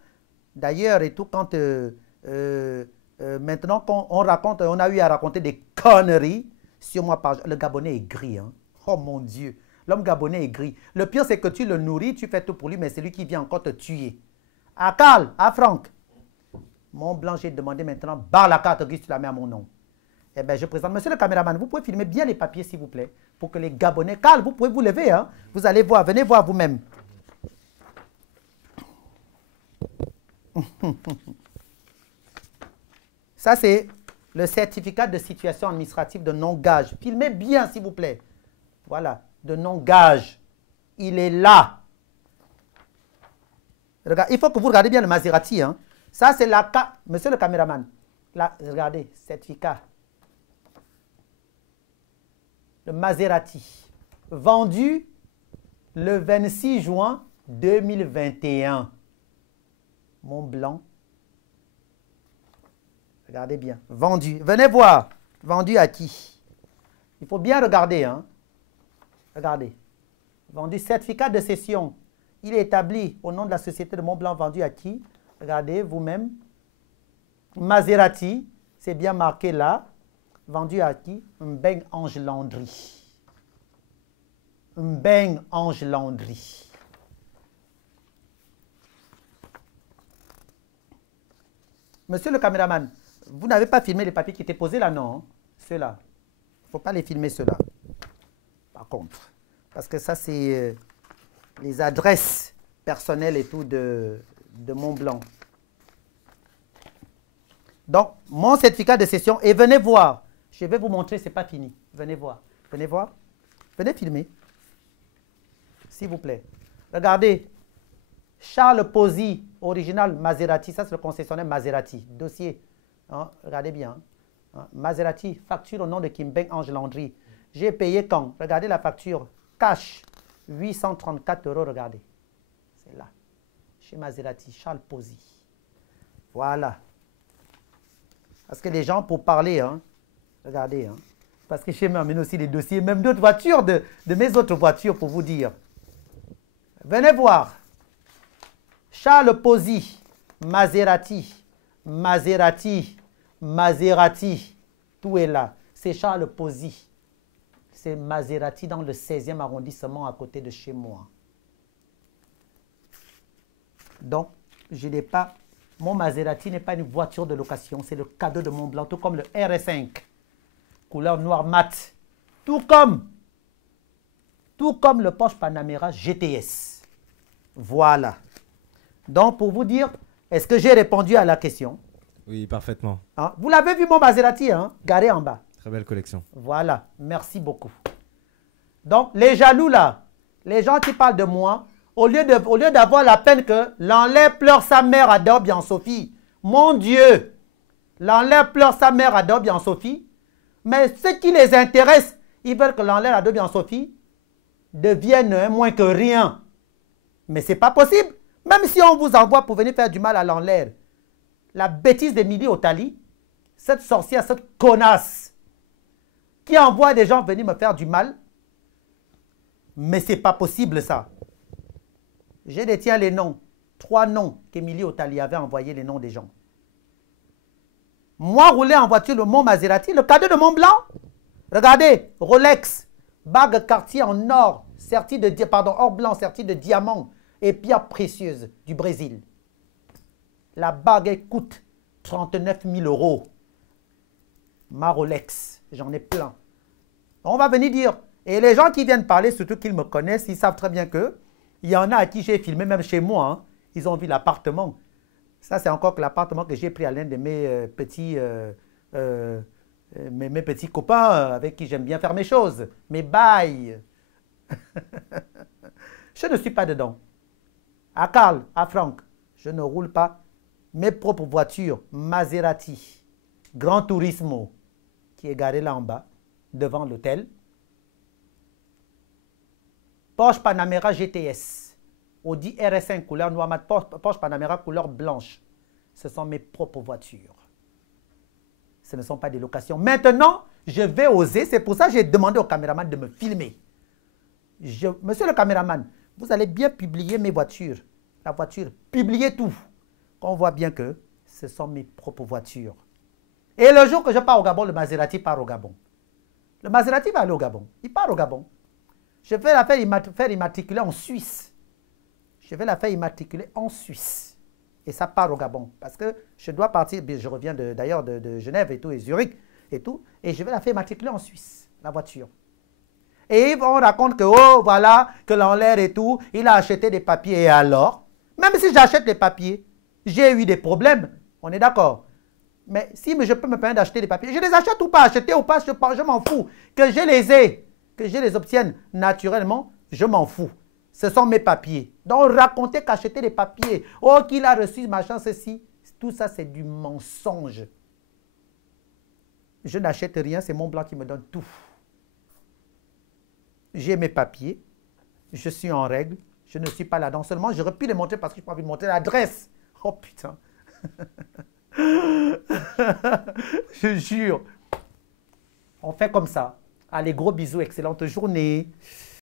d'ailleurs, et tout, quand maintenant qu'on raconte, on a eu à raconter des conneries sur moi. Le Gabonais est gris. Hein. Oh mon Dieu. L'homme gabonais est gris. Le pire, c'est que tu le nourris, tu fais tout pour lui, mais c'est lui qui vient encore te tuer. À Carl, à Franck. Mon blanc, j'ai demandé maintenant, barre la carte grise, tu la mets à mon nom. Eh bien, je présente. Monsieur le caméraman, vous pouvez filmer bien les papiers, s'il vous plaît, pour que les Gabonais... Carl, vous pouvez vous lever, hein? Vous allez voir, venez voir vous-même. Ça, c'est le certificat de situation administrative de non-gage. Filmez bien, s'il vous plaît. Voilà, de non-gage. Il est là. Regarde, il faut que vous regardez bien le Maserati. Hein. Ça, c'est la carte. Monsieur le caméraman, là, regardez, certificat. Le Maserati. Vendu le 26 juin 2021. Mont Blanc. Regardez bien. Vendu. Venez voir. Vendu à qui? Il faut bien regarder. Hein. Regardez. Vendu certificat de cession. Il est établi au nom de la société de Mont Blanc. Vendu à qui? Regardez vous-même. Maserati. C'est bien marqué là. Vendu à qui? Mbeng Ange Landry. Mbeng Ange Landry. Monsieur le caméraman, vous n'avez pas filmé les papiers qui étaient posés là, non? Ceux-là. Il ne faut pas les filmer, ceux-là. Par contre. Parce que ça, c'est les adresses personnelles et tout de Mont Blanc. Donc, mon certificat de cession. Et venez voir. Je vais vous montrer, ce n'est pas fini. Venez voir. Venez voir. Venez filmer. S'il vous plaît. Regardez. Charles Pozzi, original Maserati. Ça, c'est le concessionnaire Maserati. Dossier. Hein, regardez bien. Hein, Maserati, facture au nom de Kimbeng Ange Landry. J'ai payé quand? Regardez la facture. Cash. 834 €. Regardez. C'est là. Chez Maserati. Charles Pozzi. Voilà. Parce que les gens, pour parler, hein, regardez. Hein, parce que j'ai m'amène aussi les dossiers, même d'autres voitures, de mes autres voitures, pour vous dire. Venez voir. Charles Pozzi, Maserati, Maserati, Maserati, tout est là. C'est Charles Pozzi. C'est Maserati dans le 16e arrondissement à côté de chez moi. Donc, je n'ai pas... Mon Maserati n'est pas une voiture de location, c'est le cadeau de Mont Blanc, tout comme le RS5, couleur noir mat. Tout comme le Porsche Panamera GTS. Voilà. Donc, pour vous dire, est-ce que j'ai répondu à la question? Oui, parfaitement. Hein? Vous l'avez vu, mon Maserati, hein? Garé en bas. Très belle collection. Voilà. Merci beaucoup. Donc, les jaloux, là, les gens qui parlent de moi, au lieu d'avoir la peine que l'enlève pleure sa mère à Dorbian Sophie, mon Dieu, l'enlève pleure sa mère à Dorbian Sophie, mais ce qui les intéresse, ils veulent que l'enlève à Dorbian Sophie devienne moins que rien. Mais ce n'est pas possible. Même si on vous envoie pour venir faire du mal à l'enlève, la bêtise d'Emilie Otali, cette sorcière, cette connasse, qui envoie des gens venir me faire du mal, mais ce n'est pas possible ça. Je détiens les noms, 3 noms qu'Emilie Otali avait envoyé les noms des gens. Moi, rouler en voiture, le Mont Maserati, le cadeau de Mont Blanc. Regardez, Rolex, bague Cartier en or, or blanc, sertie de diamants et pierres précieuses du Brésil. La bague coûte 39 000 €. Ma Rolex, j'en ai plein. On va venir dire, et les gens qui viennent parler, surtout qu'ils me connaissent, ils savent très bien que il y en a à qui j'ai filmé, même chez moi, hein, ils ont vu l'appartement. Ça, c'est encore que l'appartement que j'ai pris à l'un de mes mes petits copains avec qui j'aime bien faire mes choses, mes bails. Je ne suis pas dedans. À Carl, à Franck, je ne roule pas mes propres voitures, Maserati, Gran Turismo, qui est garé là en bas, devant l'hôtel. Porsche Panamera GTS, Audi RS5 couleur noire mat, Porsche Panamera couleur blanche. Ce sont mes propres voitures. Ce ne sont pas des locations. Maintenant, je vais oser. C'est pour ça que j'ai demandé au caméraman de me filmer. Monsieur le caméraman, vous allez bien publier mes voitures. La voiture, publiez tout. Qu'on voit bien que ce sont mes propres voitures. Et le jour que je pars au Gabon, le Maserati part au Gabon. Le Maserati va aller au Gabon. Il part au Gabon. Je vais la faire immatriculer en Suisse. Je vais la faire immatriculer en Suisse. Et ça part au Gabon. Parce que je dois partir, je reviens d'ailleurs de Genève et tout, et Zurich et tout. Et je vais la faire immatriculer en Suisse, la voiture. Et on raconte que, oh, voilà, que l'en l'air et tout, il a acheté des papiers. Et alors, même si j'achète les papiers, j'ai eu des problèmes. On est d'accord. Mais si je peux me permettre d'acheter des papiers, je les achète ou pas, acheter ou pas, je m'en fous. Que je les ai, que je les obtienne naturellement, je m'en fous. Ce sont mes papiers. Donc, raconter qu'acheter des papiers, oh, qu'il a reçu, machin, ceci, tout ça, c'est du mensonge. Je n'achète rien, c'est mon blanc qui me donne tout. J'ai mes papiers, je suis en règle, je ne suis pas là-dedans. Seulement, j'aurais pu les montrer parce que je n'ai pas envie de montrer l'adresse. Oh, putain. Je jure. On fait comme ça. Allez, gros bisous, excellente journée.